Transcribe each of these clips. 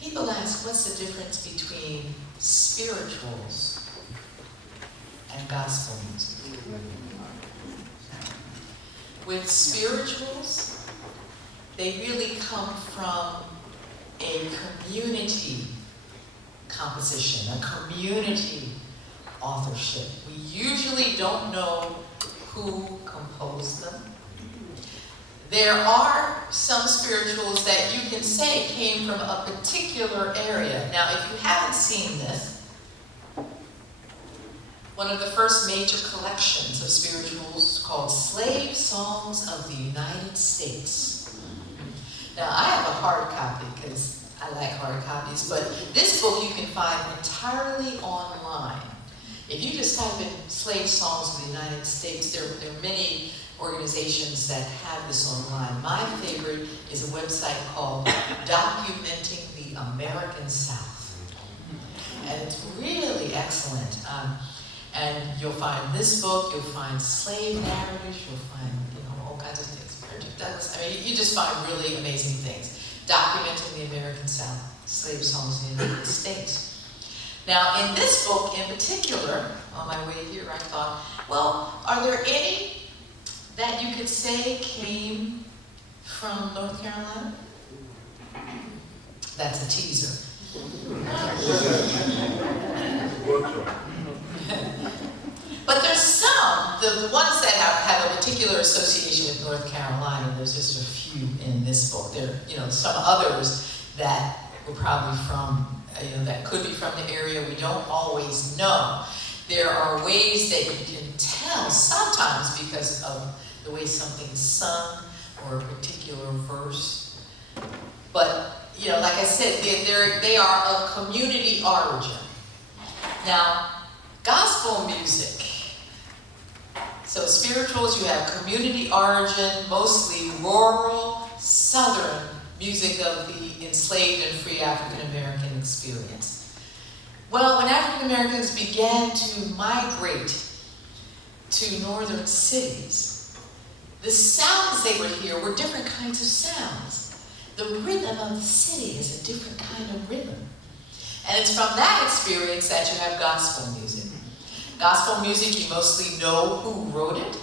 People ask, what's the difference between spirituals and gospel music? With spirituals, they really come from a community composition, a community authorship. We usually don't know who composed them. There are some spirituals that you can say came from a particular area. Now, if you haven't seen this, one of the first major collections of spirituals called Slave Songs of the United States. Now, I have a hard copy because I like hard copies, but this book you can find entirely online. If you just type in Slave Songs of the United States, there are many organizations that have this online. My favorite is a website called Documenting the American South. And it's really excellent. And you'll find this book, you'll find slave narratives, you'll find all kinds of things. You just find really amazing things. Documenting the American South, Slave Songs in the United States. Now, in this book in particular, on my way here, I thought, well, are there any that you could say came from North Carolina? That's a teaser. But there's some, the ones that have a particular association with North Carolina, there's just a few in this book. There are some others that were probably from, that could be from the area. We don't always know. There are ways that you can tell sometimes because of the way something's sung or a particular verse. But, like I said, they are of community origin. Now, gospel music. So spirituals, you have community origin, mostly rural, southern music of the enslaved and free African American experience. Well, when African Americans began to migrate to northern cities, the sounds they would hear were different kinds of sounds. The rhythm of the city is a different kind of rhythm. And it's from that experience that you have gospel music. Gospel music, you mostly know who wrote it.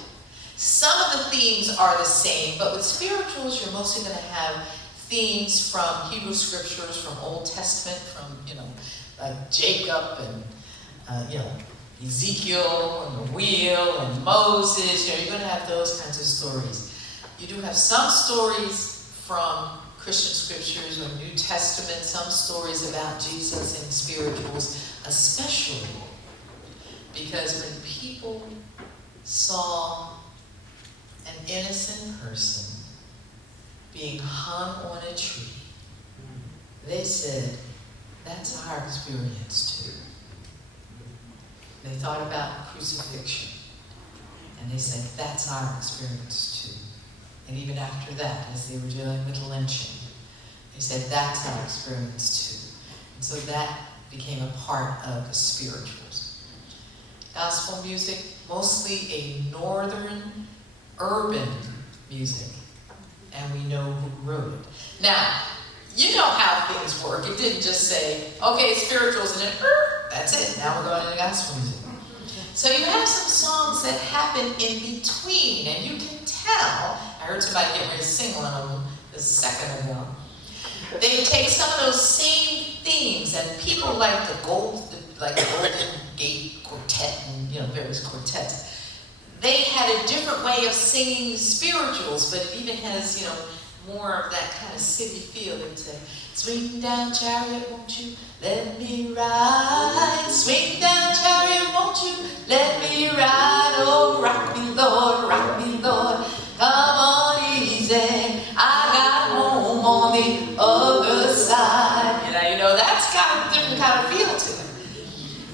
Some of the themes are the same, but with spirituals, you're mostly going to have themes from Hebrew scriptures, from Old Testament, from, like Jacob and, Ezekiel and the wheel and Moses. You're going to have those kinds of stories. You do have some stories from Christian scriptures or New Testament, some stories about Jesus and spirituals, especially because when people saw an innocent person being hung on a tree, they said, that's our experience too. They thought about crucifixion, and they said, that's our experience too. And even after that, as they were dealing with lynching, they said, that's our experience too. And so that became a part of the spirituals. Gospel music, mostly a northern, urban music, and we know who wrote it. Now, you know how things work. It didn't just say, okay, spirituals, and then, that's it. Now we're going into gospel music. So you have some songs that happen in between, and you can tell. I heard somebody get ready to sing one of them a second ago. They take some of those same themes, and people like the Golden Gate Quartet and various quartets. They had a different way of singing spirituals, but it even has more of that kind of city feel. They'd say, swing down chariot, won't you let me ride? Swing down chariot, won't you let me ride? Oh, rock me, Lord, come on easy. I got home on the other side. That's got a different kind of feel to it.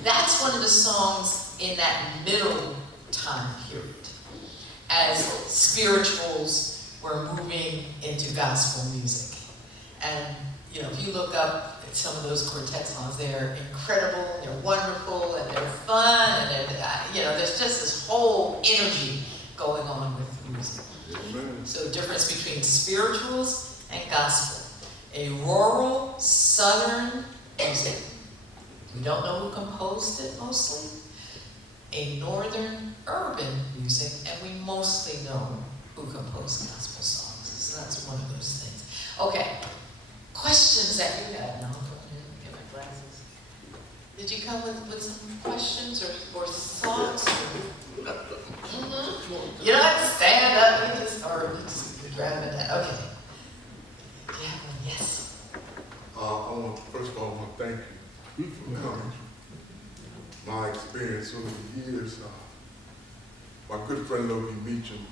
That's one of the songs in that middle time period, as spirituals were moving into gospel music. And if you look up some of those quartet songs, they're incredible, they're wonderful, and they're fun, and there's just this whole energy going on with music. So the difference between spirituals and gospel. A rural, southern music. We don't know who composed it mostly. A northern, urban music, and we mostly know who composed gospel songs. So that's one of those things. Okay, questions that you had? Now, get my glasses. Did you come with some questions or thoughts? Mm-hmm. You don't have to stand up, you just grab it down. Okay. Do you have one? Yes. First of all, I want to thank you for coming. My experience over the years, my good friend Lovie Meacham,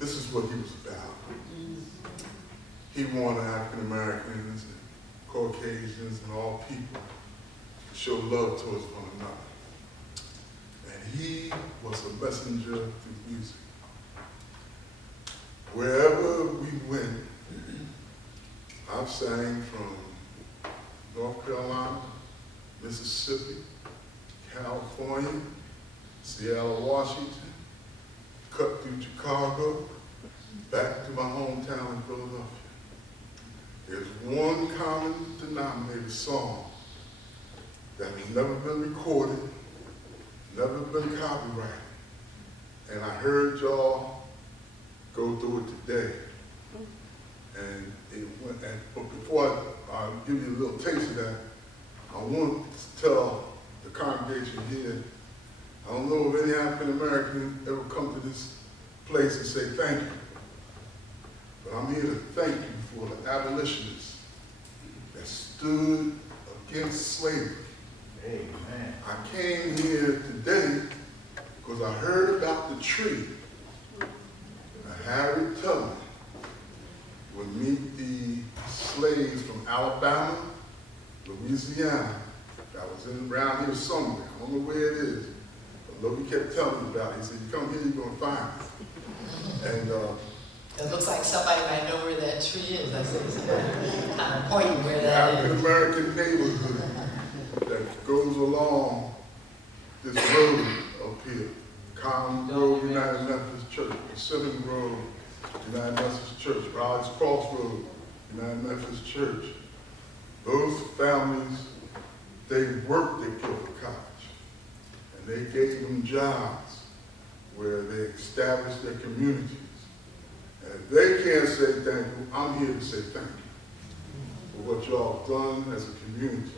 this is what he was about. He wanted African Americans and Caucasians and all people to show love towards one another. And he was a messenger through music. Wherever we went, I've sang from North Carolina, Mississippi, California, Seattle, Washington, cut through Chicago, back to my hometown in Philadelphia. There's one common denominator song that has never been recorded, never been copyrighted. And I heard y'all go through it today. And it went, but before I give you a little taste of that, I want to tell the congregation here, I don't know if any African American ever come to this place and say thank you. But I'm here to thank you for the abolitionists that stood against slavery. Amen. I came here today because I heard about the tree that Harriet Tubman would meet the slaves from Alabama, Louisiana, that was around here somewhere. I don't know where it is. But Lovie kept telling me about it. He said, you come here, you're going to find it. And it looks like somebody might know where that tree is. I said, it's kind of pointing where that is. African American neighborhood that goes along this road up here. Common Road, United Methodist Church, Persimmon Road, United Methodist Church, Rogers Crossroad, United Methodist Church. Those families, they worked at Guilford College, and they gave them jobs where they established their communities. And if they can't say thank you, I'm here to say thank you for what y'all have done as a community.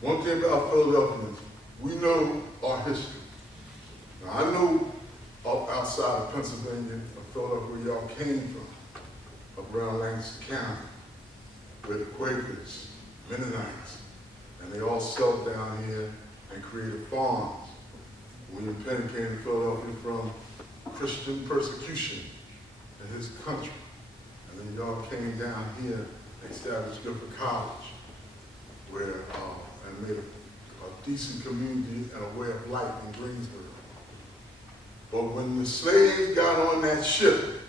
One thing about Philadelphians, we know our history. Now, I know outside of Pennsylvania, of Philadelphia, where y'all came from, up around Lancaster County, where the Quakers, Mennonites, and they all settled down here and created farms. William Penn came to Philadelphia from Christian persecution in his country. And then y'all came down here and established Guilford College, where, and made a decent community and a way of life in Greensboro. But when the slaves got on that ship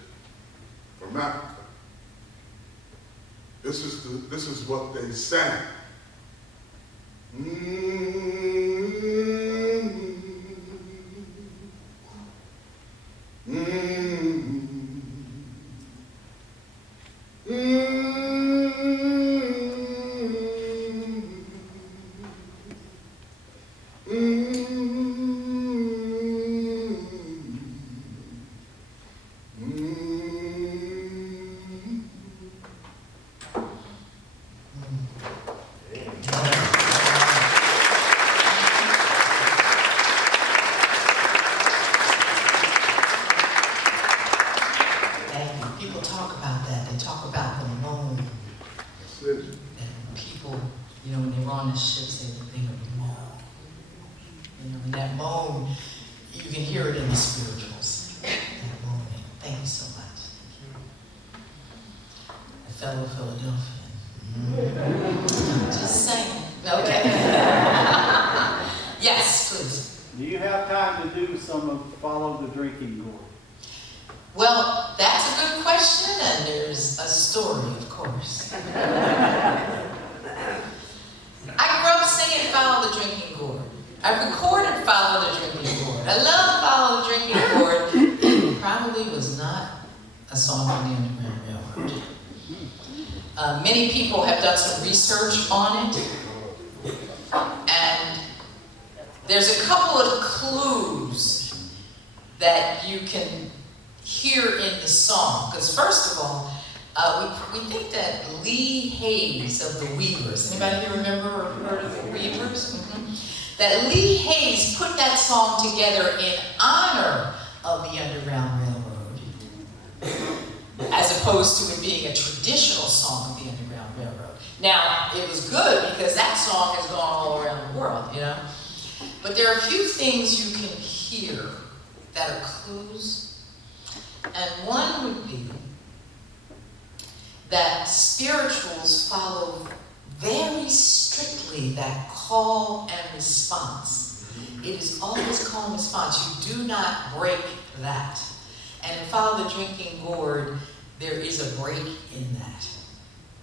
from Africa, this is what they sang. Many people have done some research on it, and there's a couple of clues that you can hear in the song. Because first of all, we think that Lee Hayes of the Weavers, anybody here remember or heard of the Weavers? That Lee Hayes put that song together in honor of the Underground Railroad, as opposed to it being a traditional song of the Underground Railroad. Now, it was good because that song has gone all around the world, you know? But there are a few things you can hear that are clues, and one would be that spirituals follow very strictly that call and response. It is always call and response. You do not break that. And in Follow the Drinking Gourd, there is a break in that.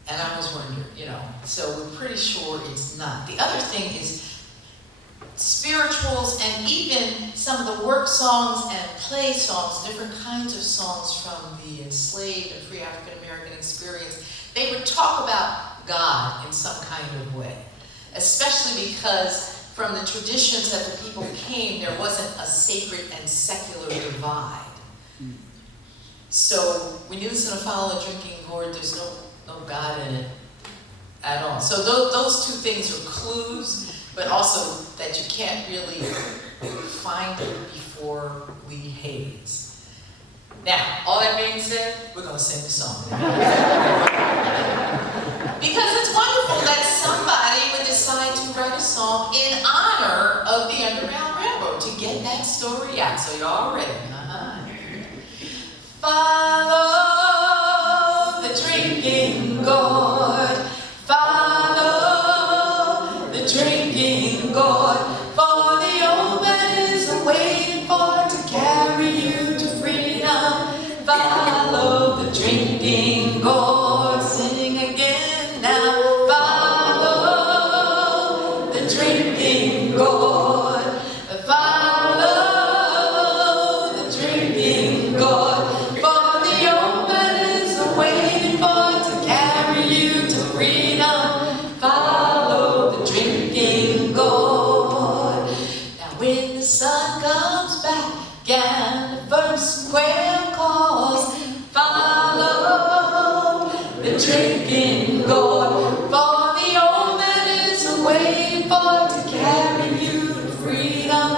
And I was wondering, you know, so we're pretty sure it's not. The other thing is spirituals and even some of the work songs and play songs, different kinds of songs from the enslaved and free African American experience, they would talk about God in some kind of way, especially because from the traditions that the people came, there wasn't a sacred and secular divide. So when you listen to Follow the Drinking Gourd, there's no God in it at all. So those two things are clues, but also that you can't really find it before Lee Hayes. Now, all that being said, we're going to sing the song. Because it's wonderful that somebody would decide to write a song in honor of the Underground Railroad to get that story out. So y'all ready? Follow the drinking gourd. Follow the drinking gourd. For the old man is waiting for to carry you to freedom. Follow the drinking gourd. Sing again now. Follow the drinking gourd. Follow the drinking gourd. For the old man is waiting for to carry you to freedom. Follow the drinking gourd. Now when the sun comes back and the first quail calls, follow the drinking gourd. For the old man is waiting for to carry you to freedom.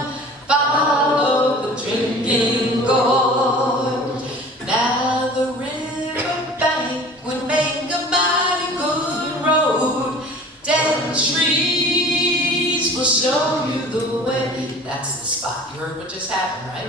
Follow the drinking gourd. Now the river bank would make a mighty good road. Dead trees will show you the way. That's the spot. You heard what just happened, right?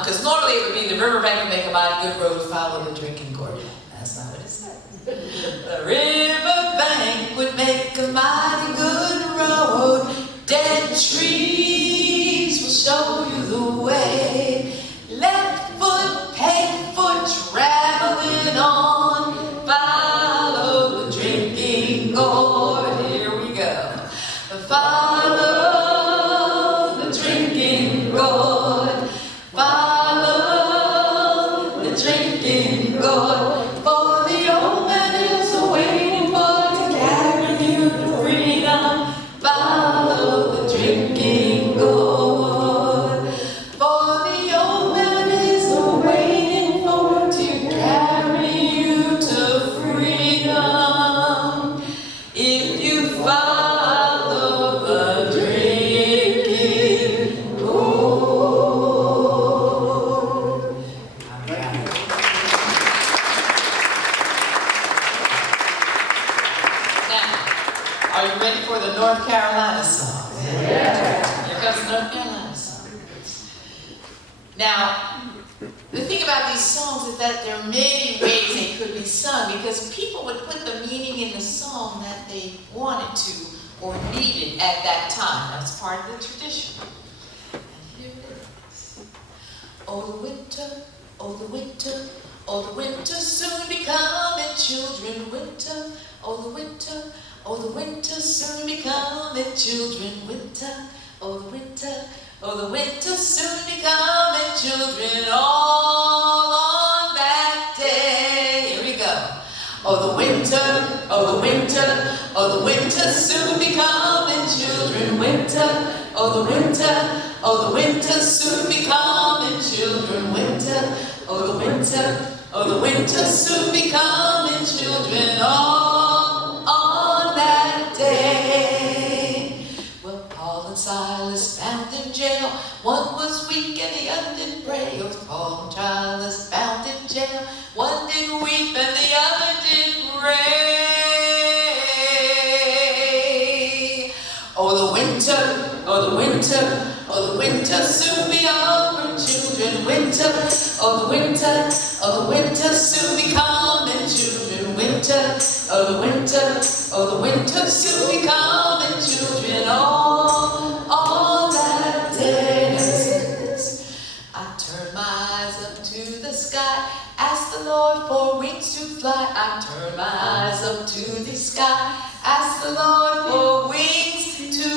Because normally it would be the riverbank would make a mighty good road, follow the drinking gourd. That's not what it says. The riverbank would make a mighty good road. Dead trees will show you the way. Left foot, peg foot, traveling on. Follow the drinking gourd. Here we go. Follow the drinking gourd. Follow the drinking gourd. For the old man is waiting for to carry you to freedom. Follow the drinking gourd. For the old man is waiting for to carry you to freedom. If you follow the drinking gourd. Now, are you ready for the North Carolina song? Yeah. Here comes the North Carolina song. Now, the thing about these songs is that there are many ways they could be sung because people would put the meaning in the song that they wanted to or needed at that time. That's part of the tradition. And here it is. Oh, the winter, oh, the winter, oh, the winter soon becoming children. Winter, oh, the winter, oh, the winter soon becoming children. Winter, oh, the winter, oh, the winter soon becoming children. All on that day. Here we go. go. Oh, the winter, oh, the winter, oh, the winter soon be coming, children. Winter, oh, the winter, oh, the winter soon be coming, children. Winter, oh, the winter, oh, the winter soon be coming, children. All on that day. Well, Paul and Silas bound in jail. One was weak and the other did pray. Oh, Paul and Silas bound in jail. One did weep and the other did pray. Oh, the winter, oh, the winter, oh, the winter soon be over, children. Winter, oh, the winter, oh, the winter soon be coming, children. Winter, oh, the winter, oh, the winter soon be coming, children. All on that day. I turn my eyes up to the sky, ask the Lord for wings to fly. I turn my eyes up to the sky, ask the Lord for wings to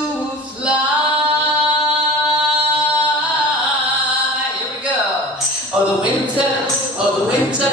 fly. Here we go. Oh, the winter, oh, the winter,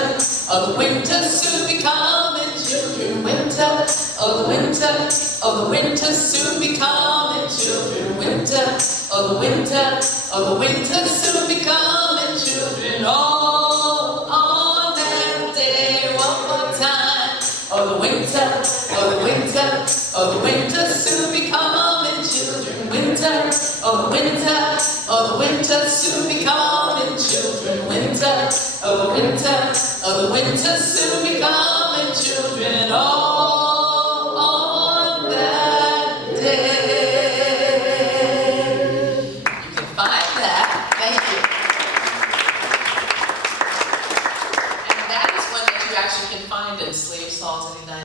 oh, the winter soon be coming, children. Winter, oh, the winter, oh, the winter soon be coming, children. Winter, oh, the winter, oh, the winter soon be coming, children. All on that day. One more time. Oh, the winter, oh, the winter, oh, the winter soon be coming, children. Winter, oh, the winter, oh, the winter soon be coming, children. Winter, oh, the winter, oh, the winter soon be coming, children. All on that day. You can find that. Thank you. And that is one that you actually can find in Slave Songs 89.